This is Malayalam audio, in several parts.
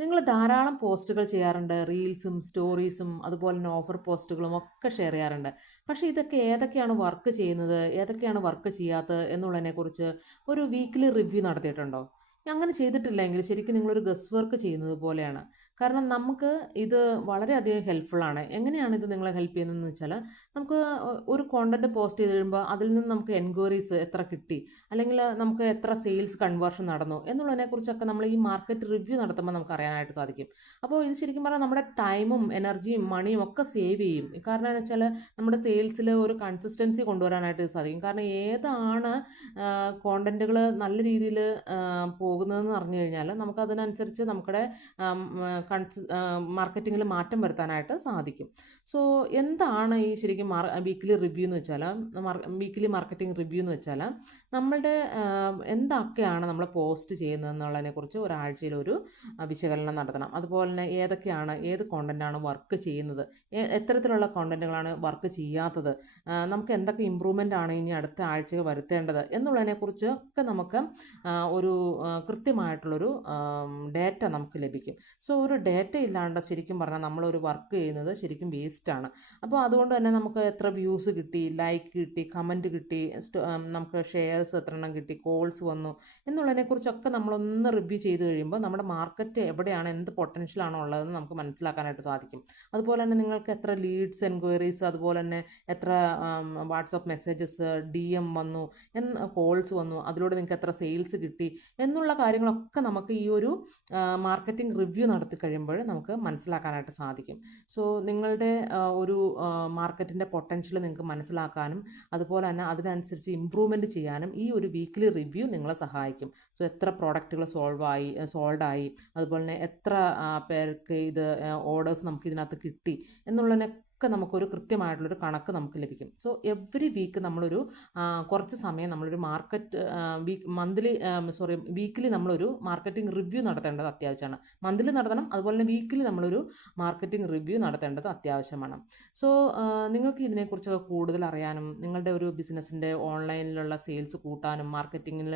നിങ്ങൾ ധാരാളം പോസ്റ്റുകൾ ചെയ്യാറുണ്ട്. റീൽസും, സ്റ്റോറീസും അതുപോലെ തന്നെ ഓഫർ പോസ്റ്റുകളും ഒക്കെ ഷെയർ ചെയ്യാറുണ്ട്. പക്ഷേ ഇതൊക്കെ ഏതൊക്കെയാണ് വർക്ക് ചെയ്യുന്നത്, ഏതൊക്കെയാണ് വർക്ക് ചെയ്യാത്തത് എന്നുള്ളതിനെക്കുറിച്ച് ഒരു വീക്ക്ലി റിവ്യൂ നടത്തിയിട്ടുണ്ടോ? അങ്ങനെ ചെയ്തിട്ടില്ലെങ്കിൽ ശരിക്കും നിങ്ങളൊരു ഗസ് വർക്ക് ചെയ്യുന്നത് പോലെയാണ്. കാരണം നമുക്ക് ഇത് വളരെയധികം ഹെൽപ്ഫുള്ളാണ്. എങ്ങനെയാണ് ഇത് നിങ്ങളെ ഹെൽപ്പ് ചെയ്യുന്നതെന്ന് വെച്ചാൽ, നമുക്ക് ഒരു കോണ്ടന്റ് പോസ്റ്റ് ചെയ്ത് കഴിയുമ്പോൾ അതിൽ നിന്ന് നമുക്ക് എൻക്വയറീസ് എത്ര കിട്ടി, അല്ലെങ്കിൽ നമുക്ക് എത്ര സെയിൽസ് കൺവേർഷൻ നടന്നു എന്നുള്ളതിനെക്കുറിച്ചൊക്കെ നമ്മൾ ഈ മാർക്കറ്റ് റിവ്യൂ നടത്തുമ്പോൾ നമുക്ക് അറിയാനായിട്ട് സാധിക്കും. അപ്പോൾ ഇത് ശരിക്കും പറഞ്ഞാൽ നമ്മുടെ ടൈമും എനർജിയും മണിയും ഒക്കെ സേവ് ചെയ്യും. കാരണം എന്ന് വെച്ചാൽ നമ്മുടെ സെയിൽസിൽ ഒരു കൺസിസ്റ്റൻസി കൊണ്ടുവരാനായിട്ട് സാധിക്കും. കാരണം ഏതാണ് കോണ്ടന്റുകൾ നല്ല രീതിയിൽ പോകുന്നതെന്ന് പറഞ്ഞു കഴിഞ്ഞാൽ നമുക്ക് അതിനനുസരിച്ച് നമ്മുടെ മാർക്കറ്റിങ്ങിൽ മാറ്റം വരുത്താനായിട്ട് സാധിക്കും. സോ എന്താണ് ഈ ശരിക്കും വീക്ക്ലി റിവ്യൂ എന്ന് വെച്ചാൽ, വീക്ക്ലി മാർക്കറ്റിംഗ് റിവ്യൂ എന്ന് വെച്ചാൽ നമ്മളുടെ എന്തൊക്കെയാണ് നമ്മൾ പോസ്റ്റ് ചെയ്യുന്നതെന്നുള്ളതിനെക്കുറിച്ച് ഒരാഴ്ചയിൽ ഒരു വിശകലനം നടത്തണം. അതുപോലെ തന്നെ ഏത് കോണ്ടന്റാണ് വർക്ക് ചെയ്യുന്നത്, എത്തരത്തിലുള്ള കോണ്ടന്റുകളാണ് വർക്ക് ചെയ്യാത്തത്, നമുക്ക് എന്തൊക്കെ ഇമ്പ്രൂവ്മെൻ്റ് ആണ് ഇനി അടുത്ത ആഴ്ച വരുത്തേണ്ടത് എന്നുള്ളതിനെക്കുറിച്ചൊക്കെ നമുക്ക് ഒരു കൃത്യമായിട്ടുള്ളൊരു ഡേറ്റ നമുക്ക് ലഭിക്കും. സോ ഒരു ഡേറ്റ ഇല്ലാണ്ട് ശരിക്കും പറഞ്ഞാൽ നമ്മളൊരു വർക്ക് ചെയ്യുന്നത് ശരിക്കും വേസ്റ്റാണ്. അപ്പോൾ അതുകൊണ്ട് തന്നെ നമുക്ക് എത്ര വ്യൂസ് കിട്ടി, ലൈക്ക് കിട്ടി, കമൻറ്റ് കിട്ടി, നമുക്ക് ഷെയർസ് എത്ര എണ്ണം കിട്ടി, കോൾസ് വന്നു എന്നുള്ളതിനെക്കുറിച്ചൊക്കെ നമ്മളൊന്ന് റിവ്യൂ ചെയ്ത് കഴിയുമ്പോൾ നമ്മുടെ മാർക്കറ്റ് എവിടെയാണ്, എന്ത് പൊട്ടൻഷ്യലാണോ ഉള്ളതെന്ന് നമുക്ക് മനസ്സിലാക്കാനായിട്ട് സാധിക്കും. അതുപോലെ തന്നെ നിങ്ങൾക്ക് എത്ര ലീഡ്സ്, എൻക്വയറീസ്, അതുപോലെ തന്നെ എത്ര വാട്സപ്പ് മെസ്സേജസ്, DM വന്നു, കോൾസ് വന്നു, അതിലൂടെ നിങ്ങൾക്ക് എത്ര സെയിൽസ് കിട്ടി എന്നുള്ള കാര്യങ്ങളൊക്കെ നമുക്ക് ഈ ഒരു മാർക്കറ്റിംഗ് റിവ്യൂ നടത്തി കഴിയുമ്പോൾ നമുക്ക് മനസ്സിലാക്കാനായിട്ട് സാധിക്കും. സോ നിങ്ങളുടെ ഒരു മാർക്കറ്റിൻ്റെ പൊട്ടൻഷ്യൽ നിങ്ങൾക്ക് മനസ്സിലാക്കാനും അതുപോലെ തന്നെ അതിനനുസരിച്ച് ഇമ്പ്രൂവ്മെൻറ്റ് ചെയ്യാനും ഈ ഒരു വീക്ക്ലി റിവ്യൂ നിങ്ങളെ സഹായിക്കും. സോ എത്ര പ്രോഡക്റ്റുകൾ സോൾഡായി, അതുപോലെ തന്നെ എത്ര പേർക്ക് ഇത് ഓർഡേഴ്സ് നമുക്ക് ഇതിനകത്ത് കിട്ടി എന്നുള്ളതിനെ ഒക്കെ നമുക്കൊരു കൃത്യമായിട്ടുള്ളൊരു കണക്ക് നമുക്ക് ലഭിക്കും. സോ എവറി വീക്ക് നമ്മളൊരു കുറച്ച് സമയം നമ്മളൊരു വീക്കിലി നമ്മളൊരു മാർക്കറ്റിംഗ് റിവ്യൂ നടത്തേണ്ടത് അത്യാവശ്യമാണ്. മന്ത്ലി നടത്തണം, അതുപോലെ തന്നെ വീക്കിലി നമ്മളൊരു മാർക്കറ്റിംഗ് റിവ്യൂ നടത്തേണ്ടത് അത്യാവശ്യമാണ്. സോ നിങ്ങൾക്ക് ഇതിനെക്കുറിച്ചൊക്കെ കൂടുതൽ അറിയാനും നിങ്ങളുടെ ഒരു ബിസിനസ്സിൻ്റെ ഓൺലൈനിലുള്ള സെയിൽസ് കൂട്ടാനും മാർക്കറ്റിങ്ങിൽ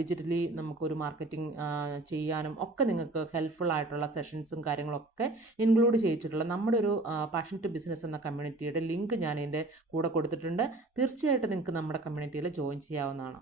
ഡിജിറ്റലി നമുക്കൊരു മാർക്കറ്റിംഗ് ചെയ്യാനും ഒക്കെ നിങ്ങൾക്ക് ഹെൽപ്ഫുൾ ആയിട്ടുള്ള സെഷൻസും കാര്യങ്ങളൊക്കെ ഇൻക്ലൂഡ് ചെയ്തിട്ടുള്ള നമ്മുടെ ഒരു പാഷൻ ടു ബിസിനസ് എന്ന കമ്മ്യൂണിറ്റിയുടെ ലിങ്ക് ഞാൻ ഇതിൻ്റെ കൂടെ കൊടുത്തിട്ടുണ്ട്. തീർച്ചയായിട്ടും നിങ്ങൾക്ക് നമ്മുടെ കമ്മ്യൂണിറ്റിയിൽ ജോയിൻ ചെയ്യാവുന്നതാണ്.